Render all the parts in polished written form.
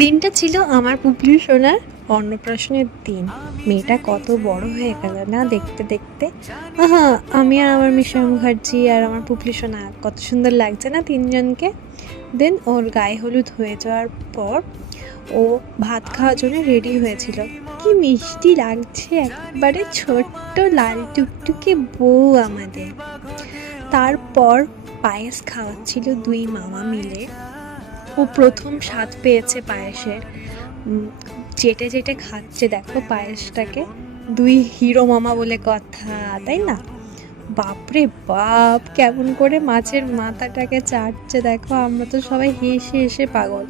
দিনটা ছিল আমার পুপলি সোনার অন্নপ্রাশনের দিন। মেয়েটা কত বড় হয়ে গেল না দেখতে দেখতে। আহা, আমি আর আমার মিশা মুখার্জি আর আমার পুপলি সোনা কত সুন্দর লাগছে না তিনজনকে। দেন ওর গায়ে হলুদ হয়ে যাওয়ার পর ও ভাত খাওয়ার জন্য রেডি হয়েছিল। কি মিষ্টি লাগছে, একবারে ছোট্ট লাল টুকটুকে বউ আমাদের। তারপর পায়েস খাওয়াচ্ছিল দুই মামা মিলে। ও প্রথম স্বাদ পেয়েছে পায়েসের। চেটে চেটে খাচ্ছে দেখো পায়েসটাকে। দুই হিরো মামা বলে কথা, তাই না? বাপরে বাপ, কেমন করে মাছের মাথাটাকে চাটছে দেখো, আমরা তো সবাই হেসে হেসে পাগল।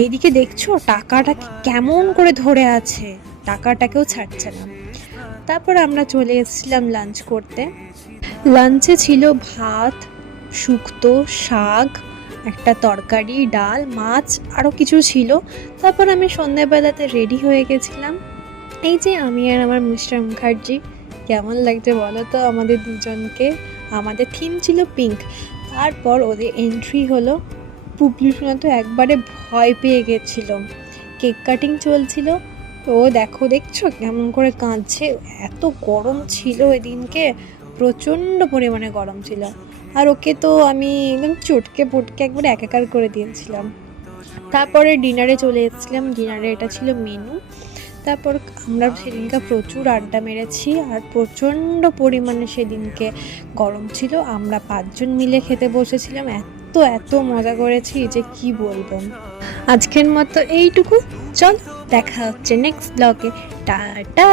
এইদিকে দেখছো টাকাটাকে কেমন করে ধরে আছে, টাকাটাকেও ছাড়ছে না। তারপর আমরা চলে এসেছিলাম লাঞ্চ করতে। লাঞ্চে ছিল ভাত, শুক্তো, শাক, একটা তরকারি, ডাল, মাছ, আরও কিছু ছিল। তারপর আমি সন্ধ্যাবেলাতে রেডি হয়ে গেছিলাম। এই যে আমি আর আমার মিস্টার মুখার্জি। কেমন লাগছে বলো তো আমাদের দুজনকে? আমাদের থিম ছিল পিঙ্ক। তারপর ওদের এন্ট্রি হলো। পুপলি সোনা তো একবারে ভয় পেয়ে গেছিল। কেক কাটিং চলছিল। ও দেখছো কেমন করে কাঁদছে। এত গরম ছিল এদিনকে, প্রচণ্ড পরিমাণে গরম ছিল। আর ওকে তো আমি একদম চটকে পটকে একবারে একাকার করে দিয়েছিলাম। তারপরে ডিনারে চলে এসেছিলাম। ডিনারে এটা ছিল মেনু। তারপর আমরা সেদিনকে প্রচুর আড্ডা মেরেছি, আর প্রচণ্ড পরিমাণে সেদিনকে গরম ছিল। আমরা 5 জন মিলে খেতে বসেছিলাম। এত এত মজা করেছি যে কি বলবো। আজকের মতো এইটুকু। চল, দেখা হচ্ছে নেক্সট ব্লগে। টাটা।